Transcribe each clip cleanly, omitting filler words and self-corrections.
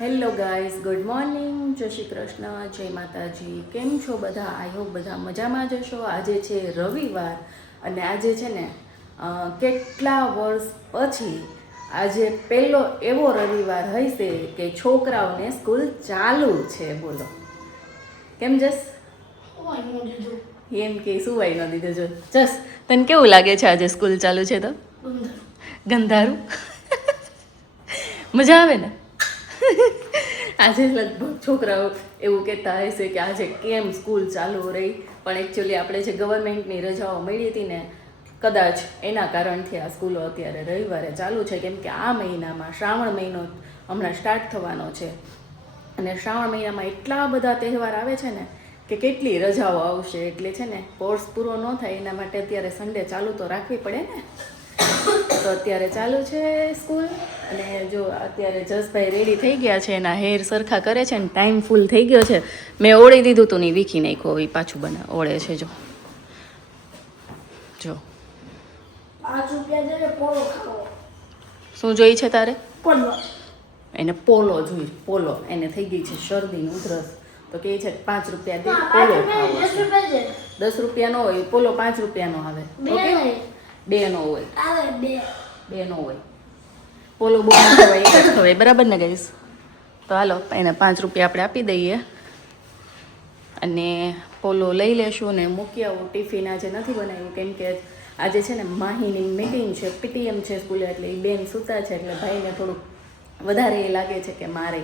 Hello guys, good morning, જય શ્રી કૃષ્ણ, જય માતાજી. કેમ છો બધા? આઈ હોપ બધા મજામાં જ હશો. આજે છે રવિવાર અને આજે છે ને કેટલા વર્ષ પછી આજે પહેલો એવો રવિવાર હશે કે છોકરાઓને સ્કૂલ ચાલુ છે. બોલો કેમ જસ? એમ કે સુવાઈ ન દીધું. જો જસ, તને કેવું લાગે છે આજે સ્કૂલ ચાલુ છે તો? ગંધારું. મજા આવે ને? આજે લગભગ છોકરાઓ એવું કહેતા હશે કે આજે કેમ સ્કૂલ ચાલુ રહી, પણ એકચ્યુઅલી આપણે જે ગવર્મેન્ટની રજાઓ મળી હતી ને, કદાચ એના કારણથી આ સ્કૂલો અત્યારે રવિવારે ચાલુ છે. કેમ કે આ મહિનામાં શ્રાવણ મહિનો હમણાં સ્ટાર્ટ થવાનો છે અને શ્રાવણ મહિનામાં એટલા બધા તહેવાર આવે છે ને કે કેટલી રજાઓ આવશે. એટલે છે ને કોર્સ પૂરો ન થાય એના માટે અત્યારે સન્ડે ચાલુ તો રાખવી પડે ને. તો અત્યારે ચાલુ છે સ્કૂલ અને જો અત્યારે જસભાઈ રેડી થઈ ગયા છે, એના હેર સરખા કરે છે ને ટાઈમ ફૂલ થઈ ગયો છે. મેં ઓળી દીધું તું નહીં, વીખી નાખ્યો, એ પાછું ઓળે છે. જો જો શું જોઈ છે તારે? એને પોલો જોઈ, પોલો. એને થઈ ગઈ છે શરદી ઉધરસ, તો કહે છે 5 રૂપિયા દે, પોલો ખાવો છે. 10 રૂપિયા નો હોય પોલો, 5 રૂપિયાનો આવે. ઓકે, 2 નો હોય, 2 નો હોય પોલો. બહુ ખવાય, એક જ ખવાય, બરાબર ને ગાઈસ? તો હાલો એને 5 રૂપિયા આપણે આપી દઈએ અને પોલો લઈ લેશું ને મૂકી આવું. ટિફિન આજે નથી બનાવ્યું કેમ કે આજે છે ને માહીની મીટિંગ છે, પીટીએમ છે સ્કૂલે, એટલે એ બેન સૂતા છે એટલે ભાઈને થોડુંક વધારે એ લાગે છે કે મારે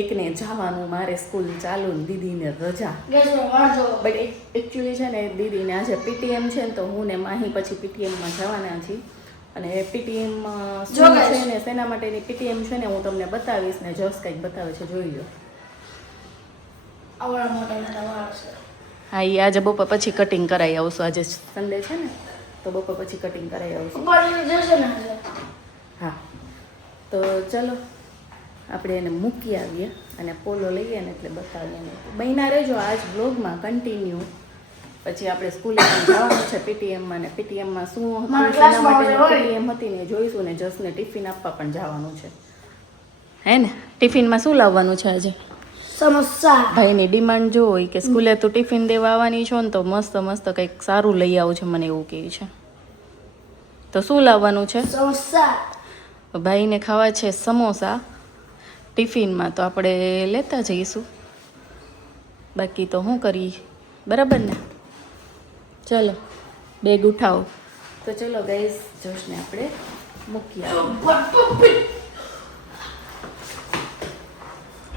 એકને જવાનું, મારે સ્કૂલ ચાલુ ને દીદીને રજા. બટ એકચ્યુઅલી છે ને દીદીને આજે પીટીએમ છે ને, તો હું ને માહી પછી પીટીએમમાં જવાના છીએ. અને પીટીએમ શું છે ને શેના માટેની પીટીએમ છે ને હું તમને બતાવીશ ને જસ કંઈક બતાવે છે, જોઈ લો. હા, એ આજે બપોર પછી કટિંગ કરાવી આવશું. આજે સન્ડે છે ને તો બપોર પછી કટિંગ કરાવી આવશું. હા, તો ચલો આપણે એને મૂકી આવીએ અને પોલો લઈએ ને એટલે બતાવીએ. બન્યા રહેજો આજ બ્લોગમાં કન્ટિન્યુ. પછી આપણે સ્કૂલે પણ જવાનું છે પીટીએમમાં, ને પીટીએમમાં શું શેના માટે પીટીએમ હતી ને જોઈશું. ને જસને ટિફિન આપવા પણ જવાનું છે, હે ને? ટિફિનમાં શું લાવવાનું છે આજે? સમોસા. ભાઈની ડિમાન્ડ જો હોય કે સ્કૂલે તું ટિફિન દેવા આવવાની છો ને તો મસ્ત મસ્ત કંઈક સારું લઈ આવું છે, મને એવું કહે છે. તો શું લાવવાનું છે? સમોસા. ભાઈને ખાવા છે સમોસા ટિફિનમાં, તો આપણે લેતા જઈશું. બાકી તો શું કરીએ, બરાબર ને? ચલો બેગ ઉઠાવો. તો ચલો ગાઈસ, જોશને આપણે મૂકી આવીએ.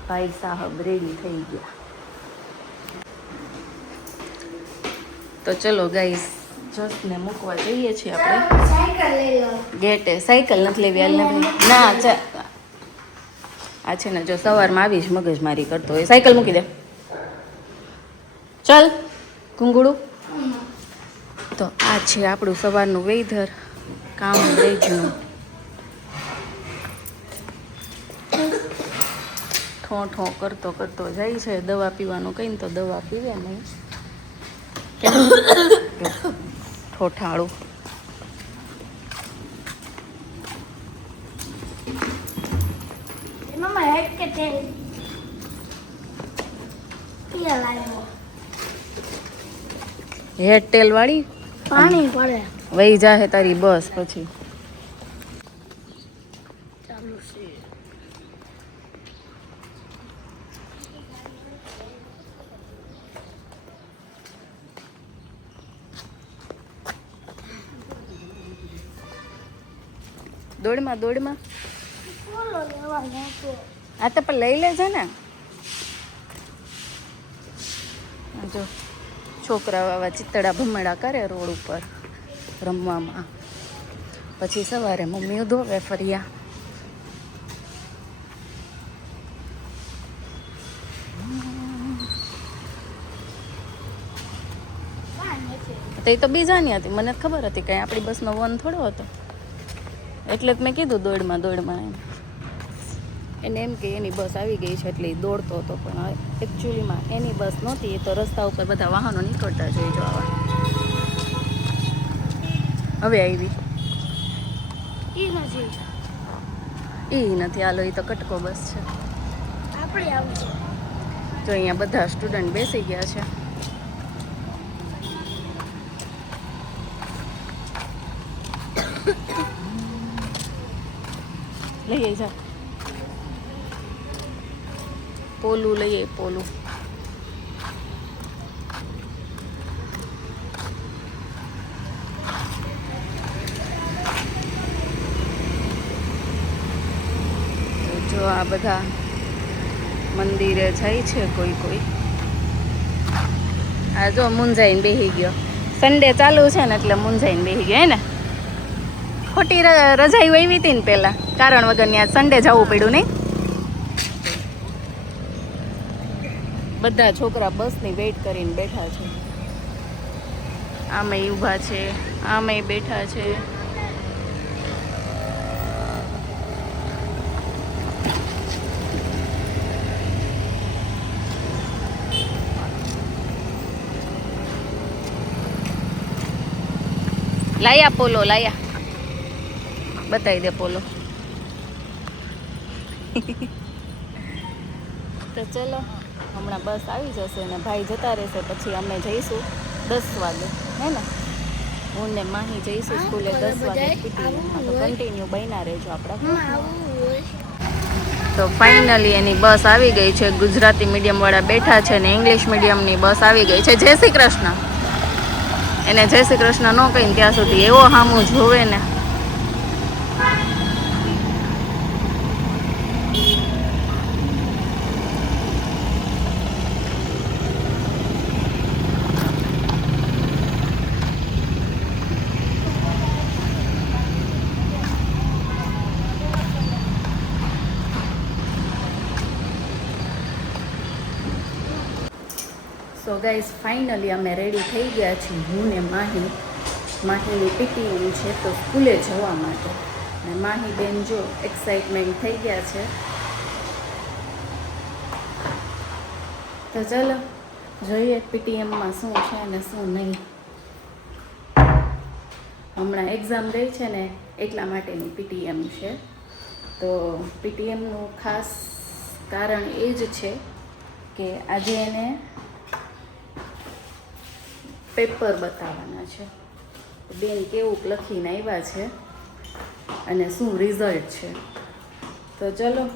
ભાઈ સાહેબ રેડી થઈ ગયા. તો ચલો ગાઈસ, જસને મૂકવા જઈએ છીએ આપણે ગેટે. સાયકલ નથી લેવી હાલ ને ભાઈ? ના, આ છે ને જો સવારમાં આવી જ મગજમારી કરતો હોય. સાયકલ મૂકી દે, ચાલ ઘૂંઘુડું. તો આ છે આપણું સવારનું વેધર, કામ રેજનું. ઠો ઠો કરતો કરતો જાય છે. દવા પીવાનું કહીને તો દવા પીવે નહીં, ઠોઠાળું. હેર ટેલ વાળી પાણી પડે વહી જાહે તારી બસ પછી. ચાલુ છે. દોડમાં દોડમાં આ તો પણ લઈ લેજે ને. જો છોકરાઓ આવા ચિત્તડા ભમડા કરે રોડ ઉપર રમવામાં, પછી સવારે મમ્મીઓ ધોવે ફર્યા. તો એ તો બીજાની હતી, મને ખબર હતી કંઈ આપણી બસનો વન થોડો હતો, એટલે જ મેં કીધું દોડમાં દોડમાં. એને એમ કે એની બસ આવી ગઈ છે એટલે એ દોડતો હતો, પણ એકચ્યુઅલીમાં એની બસ નહોતી. એ તો રસ્તા ઉપર બધા વાહનો નીકળતા જોઈ જો આવા. હવે આવી એ નથી, હાલો એ તો કટકો બસ છે. તો અહીંયા બધા સ્ટુડન્ટ બેસી ગયા છે. લઈએ જા પોલું લઈએ પોલું. જો આ બધા મંદિરે જાય છે કોઈ કોઈ. આ જો મુંજાઈને બેસી ગયો. સન્ડે ચાલુ છે ને એટલે મુંજાઈને બેસી ગયો હે ને. ખોટી રજાઈ આવી હતી ને પહેલાં કારણ વગરની. આ સન્ડે જવું પડ્યું નહીં. બધા છોકરા બસની વેઇટ કરીને બેઠા છે. આમેય ઊભા છે, આમેય બેઠા છે. લાયા પોલો લાયા, બતાવી દે પોલો. તો ચલો હમણાં બસ આવી જશે ને ભાઈ જતા રહેશે. પછી અમે જઈશું 10 વાગે હે ને. હું ને માહી જઈશું સ્કૂલે 10 વાગે. તો કન્ટિન્યુ બન્યા રહેજો આપણા. તો ફાઇનલી એની બસ આવી ગઈ છે. ગુજરાતી મીડિયમવાળા બેઠા છે ને ઇંગ્લિશ મીડિયમની બસ આવી ગઈ છે. જય શ્રી કૃષ્ણ. એને જય શ્રી કૃષ્ણ ન કહીને ત્યાં સુધી એવો સામું જોવે ને. સો ગાઈઝ ફાઇનલી અમે રેડી થઈ ગયા છીએ. હું ને માહીની પીટીએમ છે તો સ્કૂલે જવા માટે. ને માહી બેન જો એક્સાઇટમેન્ટ થઈ ગયા છે. તો ચાલો જોઈએ પીટીએમમાં શું છે ને શું નહીં. હમણાં એક્ઝામ ગઈ છે ને એટલા માટેની પીટીએમ છે. તો પીટીએમનું ખાસ કારણ એ જ છે કે આજે એને પેપર બતાવવાના છે. બેન કેવું લખીને આવ્યા છે અને શું રિઝલ્ટ છે. તો ચલો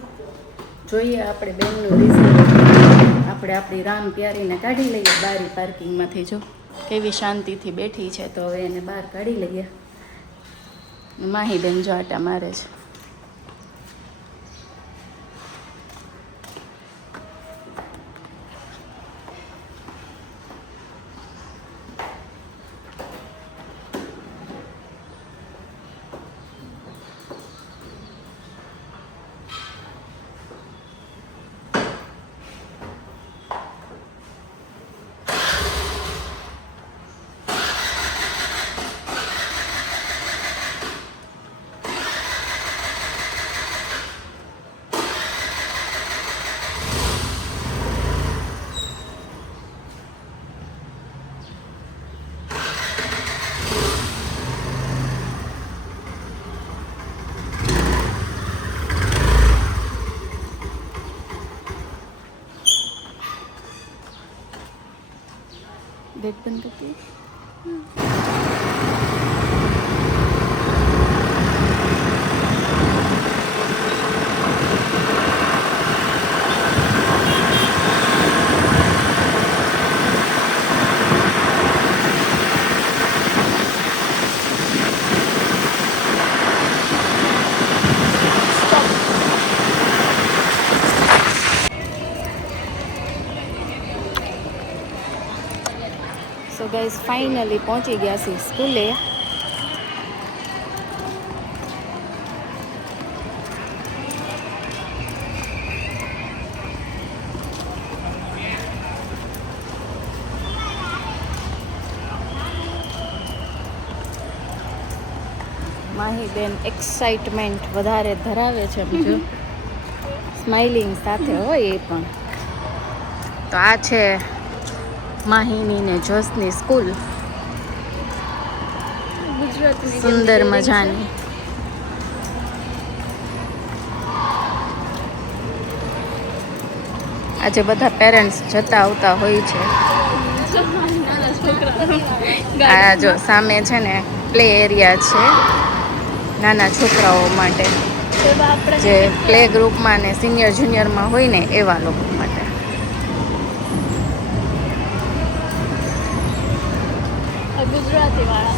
જોઈએ આપણે બેનનું રિઝલ્ટ. આપણે આપણી રામ પ્યારીને કાઢી લઈએ બારી પાર્કિંગમાંથી. જો કેવી શાંતિથી બેઠી છે. તો હવે એને બહાર કાઢી લઈએ. માહી બેન જો આટા મારે છે. गेट बंद करती સો ગાઈઝ ફાઇનલી પહોંચી ગયા છીએ સ્કૂલે. માહી બેન એક્સાઇટમેન્ટ વધારે ધરાવે છે બીજું સ્માઇલિંગ સાથે હોય એ પણ. તો આ છે માહીની ને જોશની સ્કૂલ, સુંદર મજાની. આજે બધા પેરેન્ટ્સ જતા આવતા હોય છે. આ જો સામે છે ને પ્લે એરિયા છે નાના છોકરાઓ માટે, જે પ્લે ગ્રુપમાં ને સિનિયર જુનિયરમાં હોય ને એવા લોકો માટે. ગુજરાતી વાળા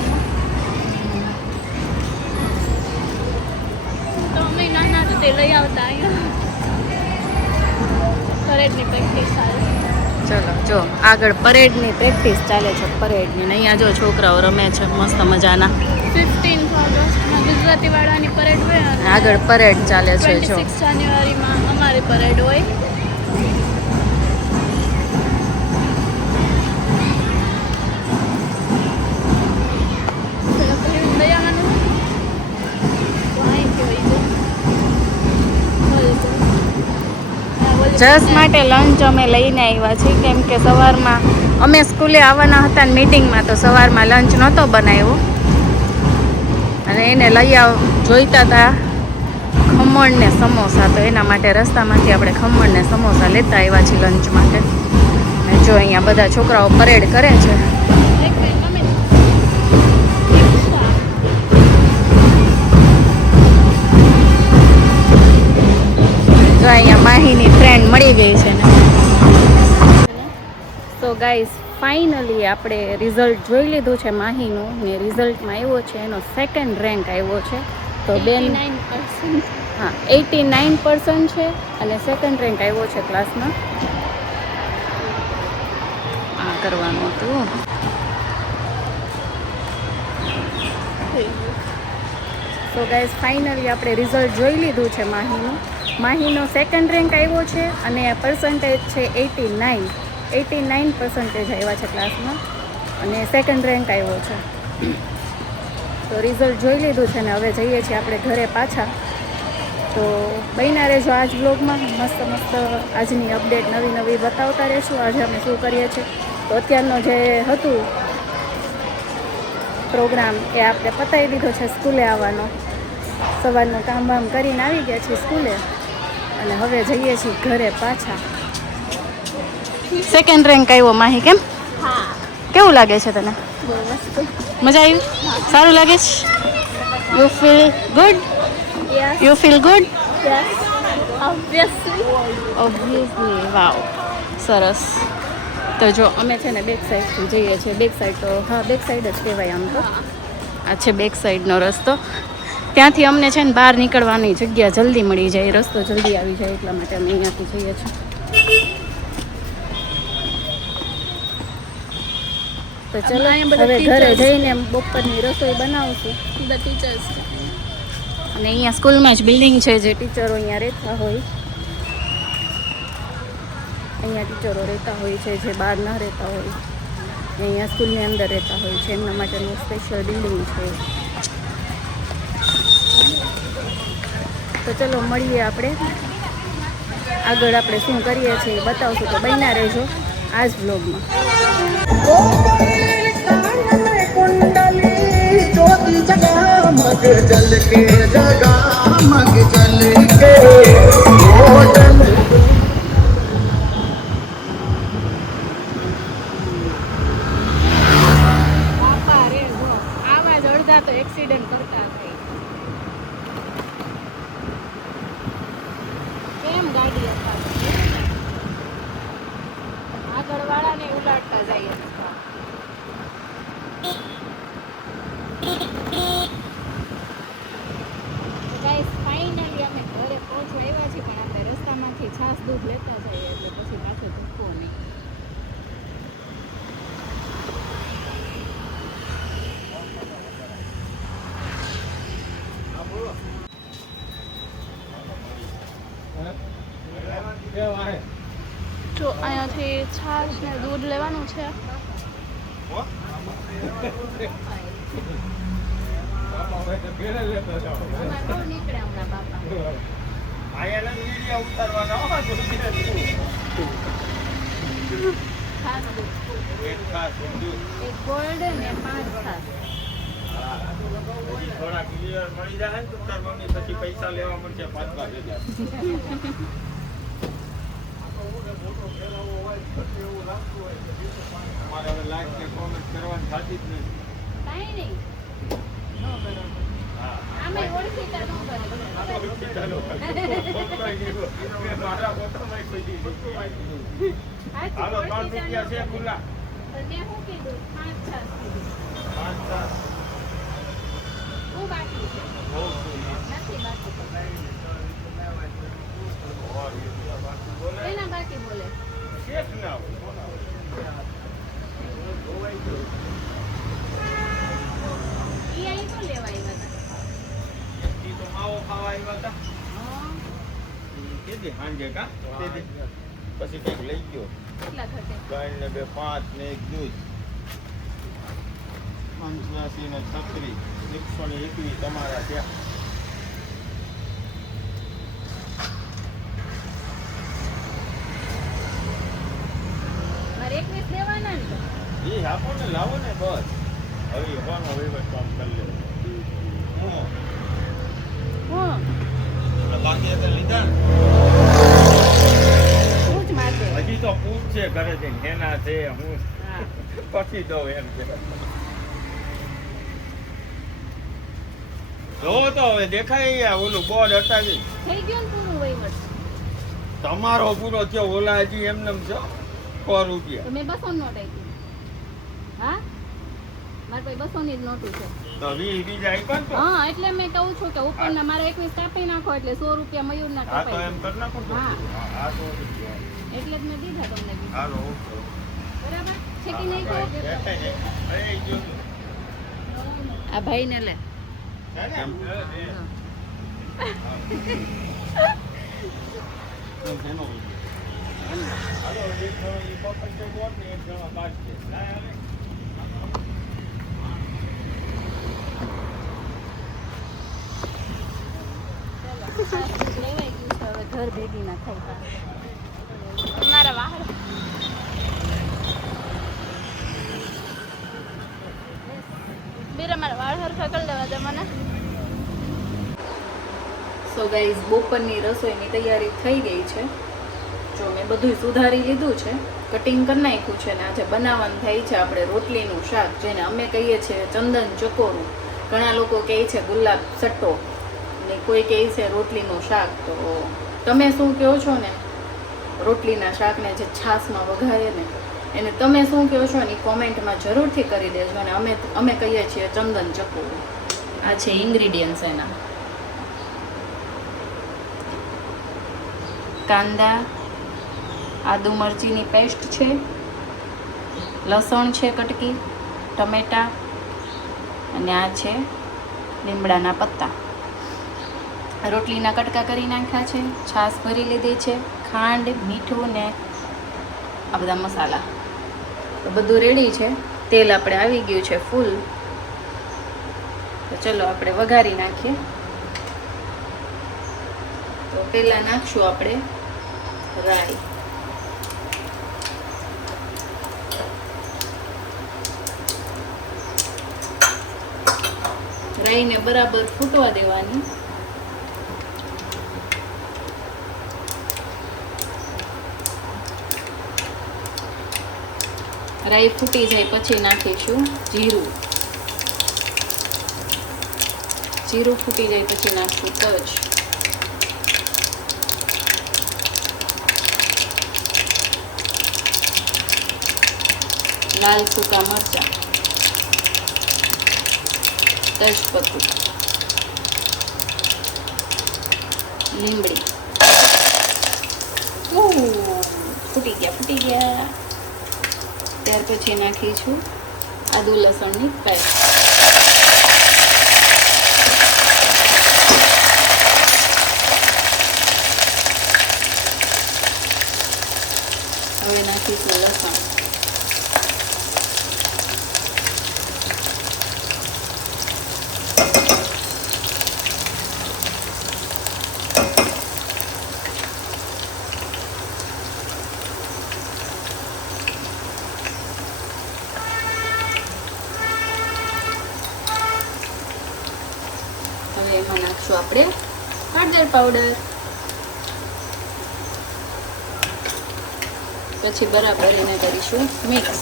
તો અમે નાના હતા તે લઈ આવતા અહીંયા પરેડની પ્રેક્ટિસ ચાલે. ચલો જો આગળ પરેડની પ્રેક્ટિસ ચાલે છે, પરેડની. ને અહીંયા જો છોકરાઓ રમે છે મસ્ત મજાના. 15th ઓગસ્ટમાં ગુજરાતી વાળાની પરેડ હોય અને આગળ પરેડ ચાલે છે. જો 26 જાન્યુઆરીમાં અમારી પરેડ હોય. જસ માટે લંચ અમે લઈને આવ્યા છીએ, કેમ કે સવારમાં અમે સ્કૂલે આવવાના હતા ને મીટિંગમાં, તો સવારમાં લંચ નહોતો બનાવ્યો અને એને લઈ જોઈતા હતા ખમણ ને સમોસા, તો એના માટે રસ્તામાંથી આપણે ખમણ ને સમોસા લેતા આવ્યા છીએ લંચ માટે. અને જો અહીંયા બધા છોકરાઓ પરેડ કરે છે. જો અહીંયા માહીની ફ્રેન્ડ મળી ગઈ છે ને. તો ગાઈસ ફાઇનલી આપણે રિઝલ્ટ જોઈ લીધું છે માહીનું, ને રિઝલ્ટમાં આવ્યો છે એનો 2nd રેન્ક આવ્યો છે. તો બેન 89%. હા 89% છે અને 2nd રેન્ક આવ્યો છે ક્લાસમાં. આ કરવાનું હતું. સો ગાઈસ ફાઇનલી આપણે રિઝલ્ટ જોઈ લીધું છે માહીનું. માહીનો 2nd રેન્ક આવ્યો છે અને પર્સન્ટેજ છે 89% આવ્યા છે ક્લાસમાં અને 2nd રેન્ક આવ્યો છે. તો રિઝલ્ટ જોઈ લીધું છે ને હવે જઈએ છીએ આપણે ઘરે પાછા. તો બન્યા રહેજો આજ બ્લોગમાં, મસ્ત મસ્ત આજની અપડેટ નવી નવી બતાવતા રહેશું. આજે અમે શું કરીએ છીએ, તો અત્યારનો જે હતું પ્રોગ્રામ એ આપણે પતાવી દીધો છે સ્કૂલે આવવાનો. સવારનું કામ બામ કરીને આવી ગયા છીએ સ્કૂલે અને હવે જઈએ છીએ ઘરે પાછા. 2nd રેન્ક આવ્યો માહી, કેમ? હા, કેવું લાગે છે તને? બહુ મસ્ત. મજા આવી? સારું લાગે છે? You feel good? Yes. You feel good? Yes. Obviously. Obviously. Wow, સરસ. તો જો અમે છે ને બેક સાઈડથી જઈએ છીએ. બેક સાઈડ તો હા બેક સાઈડ જ કહેવાય આમ તો. આ છે બેક સાઈડનો રસ્તો. ત્યાંથી અમને છે ને બહાર નીકળવાની જગ્યા જલ્દી મળી જાય, રસ્તો જલ્દી આવી જાય, એટલા માટે અમે અહીંયાથી જઈએ છીએ. તો ચલો હવે ઘરે જઈને બપોરની રસોઈ બનાવશું. The teachers. અને અહીંયા સ્કૂલમાં જ બિલ્ડિંગ છે જે ટીચરો અહીંયા રહેતા હોય. અહીંયા ટીચરો રહેતા હોય છે જે બહાર ન રહેતા હોય, અહીંયા સ્કૂલની અંદર રહેતા હોય છે, એમના માટેનું સ્પેશિયલ બિલ્ડિંગ છે. તો ચલો મળીએ આપણે આગળ, આપણે શું કરીએ છીએ એ બતાવશું. તો બન્યા રહેજો આ જ બ્લોગમાં. આવા જ અડધા તો એક્સિડન્ટ કરતા થાય. કેમ ગાડી આગળ વાળાને ઉલાડતા જાય. ગાઈસ ફાઇનલી અમે ઘરે પહોંચવા આવ્યા છીએ, પણ આપણે રસ્તામાંથી છાસ દૂધ લેતા જઈએ એટલે પછી પાછો ધક્કો નહીં. જો અહીંયાથી છાશ ને દૂધ લેવાનું છે. નીકળે હમણાં બાપા. એક ગોલ્ડન ને 5 છાસ. થોડા ક્લિયર મળી જાય ને તો તાર મમ્મી પછી પૈસા લેવા મળશે 5,000. મારા બોટલમાં કોઈ દી નથી. હાલો 3 રૂપિયા છે ખુલ્લા. મેં શું કીધું 5 છાસ કીધું. 5 7 શું બાકી છે બહુ નથી બાકી એના બાકી બોલે શેઠ ના ઈ અહીં તો લેવા આવ્યા હતા ઈ તો માવો ખાવા આવ્યા હતા. હા. કેદી સાંજે કા કેદી પછી કંઈક લઈ ગયો. કેટલા થશે 3 ને 2 5 ને 1 દૂધ 85 ને 36 121 તમારા ત્યાં. મારે 21 દેવાના ને તો એ આપો ને લાવો ને બસ. હવે કોનો વહીવટ કામ કરી લે. હું હું બાકી તો લીધા ને. હું જ માટે હજી તો પૂછ છે ઘરે જઈને હેના છે હું હા પછી દઉં એમ છે. જો તો હવે દેખાય અહીંયા ઓલું બોર્ડ હટાવી. થઈ ગયું ને પૂરું વહીવટ તમારો પૂરો થયો ઓલા હજી એમને એમ છે 100 રૂપિયા. તો મેં 200 નોટ આપી હા મારા પાસે 200 ની જ નોટું છે તો 20 બીજા આપ્યા ને તો. હા એટલે મેં કહું છું કે ઉપરના મારે 21 કાપી નાખો એટલે 100 રૂપિયા મયુરના હા તો કપાઈ એમ કરી નાખો તો. હા. હા તો રૂપિયા. એટલે જ મેં દીધા તમને બી. Hello okay. બરાબર છે કે નહીં કહો? અરે જો આ ભાઈને લે હે ને એનો હાલો એક જણો ઈ પકડ છે બોર્ડ ને એક જણો કાઢ છે. ના હાલે. લેવાઈ ગયું છે હવે ઘર ભેગી ના થાય મારા વાળ બીરા મારા વાળ હરખા કરી લેવા દે મને સો ગાઈઝ બપોરની રસોઈની તૈયારી થઈ ગઈ છે. જો મેં બધું સુધારી લીધું છે, કટિંગ કરી નાખ્યું છે ને આજે બનાવવાનું થાય છે આપણે રોટલીનું શાક, જેને અમે કહીએ છીએ ચંદન ચકોરું. ઘણા લોકો કહે છે ગુલાબ સટ્ટો ને કોઈ કહે છે રોટલીનું શાક. તો તમે શું કહો છો ને રોટલીના શાકને જે છાશમાં વઘારે ને એને તમે શું કહો છો ને કોમેન્ટમાં જરૂરથી કરી દેજો. અને અમે કહીએ છીએ ચંદન ચકોરું. આ છે ઇન્ગ્રીડિયન્ટ્સ એના: કાંદા, આદુ મરચીની પેસ્ટ છે, લસણ છે કટકી, ટમેટા અને આ છે લીમડાના પત્તા. રોટલીના કટકા કરી નાખ્યા છે, છાશ ભરી લીધી છે, ખાંડ, મીઠું ને આ બધા મસાલા. તો બધું રેડી છે. તેલ આપણે આવી ગયું છે ફૂલ. તો ચલો આપણે વઘારી નાખીએ. તો પહેલાં નાખશું આપણે રાઈ. રાઈને બરાબર ફૂટવા દેવાની. રાઈ ફૂટી જાય પછી નાખીશું જીરું. જીરું ફૂટી જાય પછી નાખશું તજ. લાલ સૂકા મરચાં, તેજપત્તું, લીમડી. ફૂટી ગયા. ત્યાર પછી નાખીશું આદુ લસણની પેસ્ટ. હવે નાખીશું લસણ. હવે એમાં નાખશું આપણે હળદર પાવડર. પછી બરાબર એને કરીશું મિક્સ.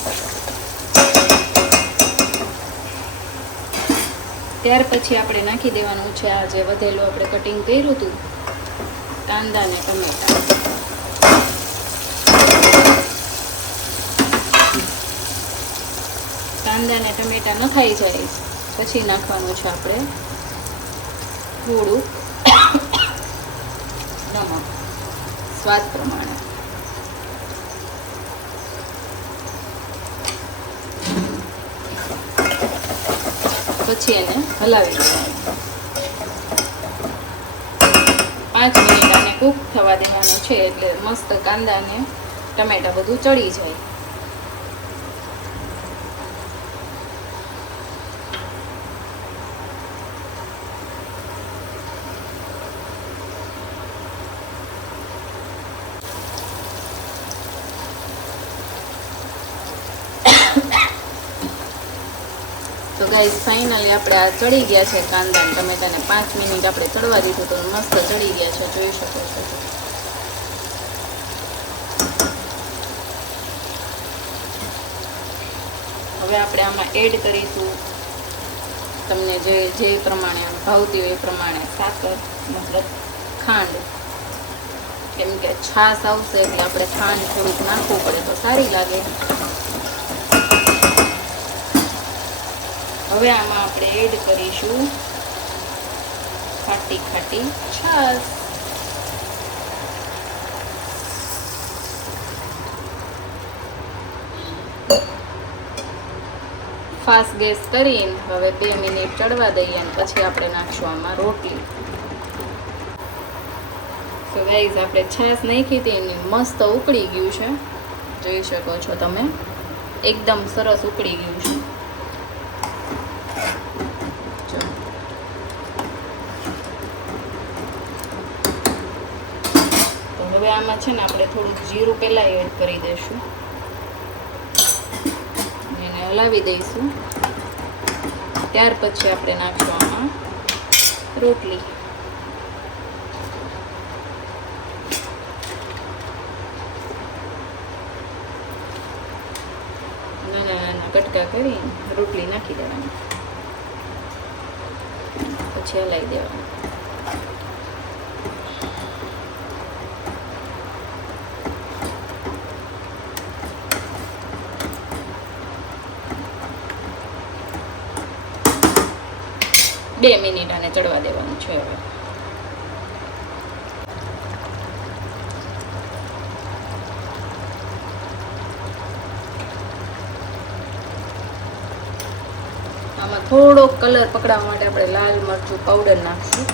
ત્યાર પછી આપણે નાખી દેવાનું છે આ જે વધેલું આપણે કટિંગ કર્યું હતું કાંદા ને ટમેટા. કાંદા ને ટમેટા નખાઈ જાય પછી નાખવાનું છે આપણે થોડું નમક સ્વાદ પ્રમાણે. પછી એને હલાવી દેવાનું. 5 મિનિટ આને કૂક થવા દેવાનું છે એટલે મસ્ત કાંદા ને ટમેટા બધું ચડી જાય. તો ગાઈસ ફાઇનલી આપણે આ ચડી ગયા છે કાંદા અને ટમેટાને 5 મિનિટ આપણે ચડવા દીધું તો મસ્ત ચડી ગયા છે, જોઈ શકો છો. હવે આપણે આમાં એડ કરીશું તમને જે પ્રમાણે આમ ભાવતી હોય એ પ્રમાણે સાકર મતલબ ખાંડ. કેમ કે છાશ આવશે એટલે આપણે ખાંડ થોડુંક નાખવું પડે તો સારી લાગે. હવે આમાં આપણે એડ કરીશું ખાટી ખાટી છાશ. ફાસ્ટ ગેસ કરીને હવે 2 મિનિટ ચડવા દઈએ અને પછી આપણે નાખશું આમાં રોટલી. તો ગાઈઝ આપણે છાશ નાખી હતી મસ્ત ઉકળી ગયું છે, જોઈ શકો છો તમે. એકદમ સરસ ઉકળી ગયું છે. હવે આમાં છે ને આપણે થોડુંક જીરું પહેલાં એડ કરી દઈશું, એને હલાવી દઈશું. ત્યાર પછી આપણે નાખશું આમાં રોટલી. નાના નાના કટકા કરી રોટલી નાખી દેવાની, પછી હલાવી દેવાનું. બે મિનિટ આને ચડવા દેવાનું છે. હવે આમાં થોડો કલર પકડાવવા માટે આપણે લાલ મરચું પાવડર નાખશું,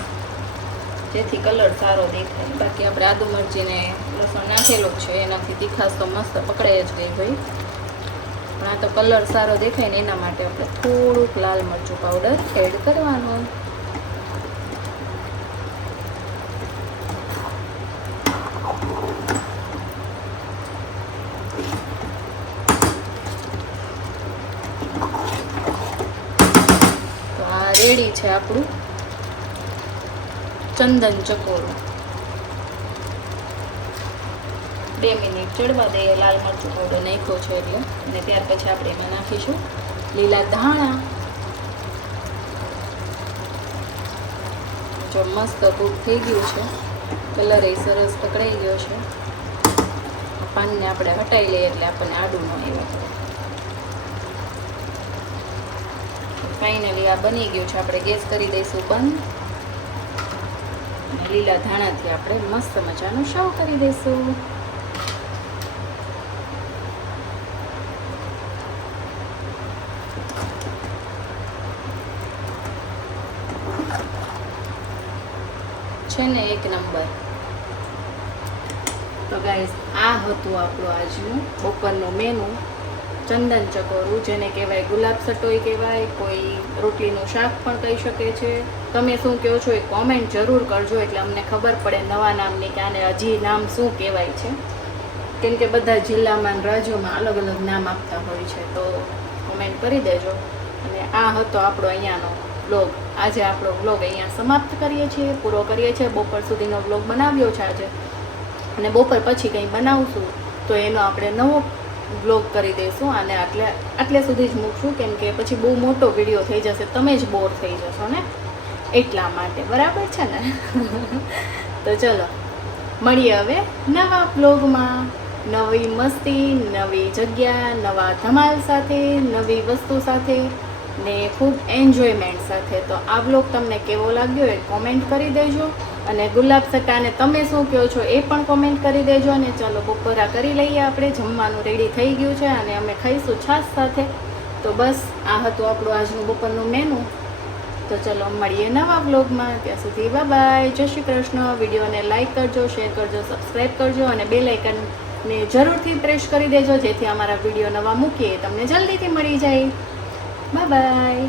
જેથી કલર સારો દેખાય. બાકી આપણે આદુ મરચીને લસણ નાખેલો છે એનાથી તીખાશ તો મસ્ત પકડાઈ જ ગઈ ભાઈ. પણ આ તો કલર સારો દેખાય ને એના માટે આપણે થોડુંક લાલ મરચું પાવડર એડ કરવાનું. તો આ રેડી છે આપણું ચંદન ચકોરું. 2 મિનિટ ચડવા દઈએ, લાલ મરચું પાવડર નાખ્યો છે એટલે. અને ત્યાર પછી આપણે એમાં નાખીશું લીલા ધાણા. જો મસ્ત કૂક થઈ ગયું છે, કલર એ સરસ પકડાઈ ગયો છે. પાનને આપણે હટાવી લઈએ એટલે આપણને આડું ન આવ્યા કરે. ફાઇનલી આ બની ગયું છે. આપણે ગેસ કરી દઈશું બંધ અને લીલા ધાણાથી આપણે મસ્ત મજાનું સર્વ કરી દઈશું. છે ને એક નંબર. તો ગાઈસ આ હતું આપણું આજનું બપોરનું મેનુ, ચંદન ચકોરું, જેને કહેવાય ગુલાબ સટોઈ કહેવાય, કોઈ રોટલીનું શાક પણ કહી શકે છે. તમે શું કહો છો એ કોમેન્ટ જરૂર કરજો એટલે અમને ખબર પડે નવા નામની કે આને હજી નામ શું કહેવાય છે. કેમ કે બધા જિલ્લામાં રાજ્યોમાં અલગ અલગ નામ આપતા હોય છે, તો કોમેન્ટ કરી દેજો. અને આ હતો આપણો અહીંયાનો વ્લોગ. આજે આપણો વ્લોગ અહીંયા સમાપ્ત કરીએ છીએ, પૂરો કરીએ છીએ. બપોર સુધીનો વ્લોગ બનાવ્યો છે આજે, અને બપોર પછી કંઈ બનાવશું તો એનો આપણે નવો વ્લોગ કરી દઈશું. અને આટલે સુધી જ મૂકશું, કેમ કે પછી બહુ મોટો વિડીયો થઈ જશે, તમે જ બોર થઈ જશો ને, એટલા માટે. બરાબર છે ને? તો ચલો મળીએ હવે નવા બ્લોગમાં, નવી મસ્તી, નવી જગ્યા, નવા ધમાલ સાથે, નવી વસ્તુ સાથે ને ખૂબ એન્જોયમેન્ટ સાથે. તો આ બ્લોગ તમને કેવો લાગ્યો એ કોમેન્ટ કરી દેજો, અને ગુલાબ સટ્ટાને તમે શું કહો છો એ પણ કોમેન્ટ કરી દેજો. અને ચાલો બપોરા કરી લઈએ, આપણે જમવાનું રેડી થઈ ગયું છે અને અમે ખાઈશું છાશ સાથે. તો બસ આ હતું આપણું આજનું બપોરનું મેનુ. તો ચલો મળીએ નવા બ્લોગમાં, ત્યાં સુધી બાય, જય શ્રી કૃષ્ણ. વિડીયોને લાઇક કરજો, શેર કરજો, સબસ્ક્રાઈબ કરજો અને બેલ આઇકનને જરૂરથી પ્રેસ કરી દેજો, જેથી અમારા વિડીયો નવા મૂકીએ તમને જલ્દીથી મળી જાય. બાય.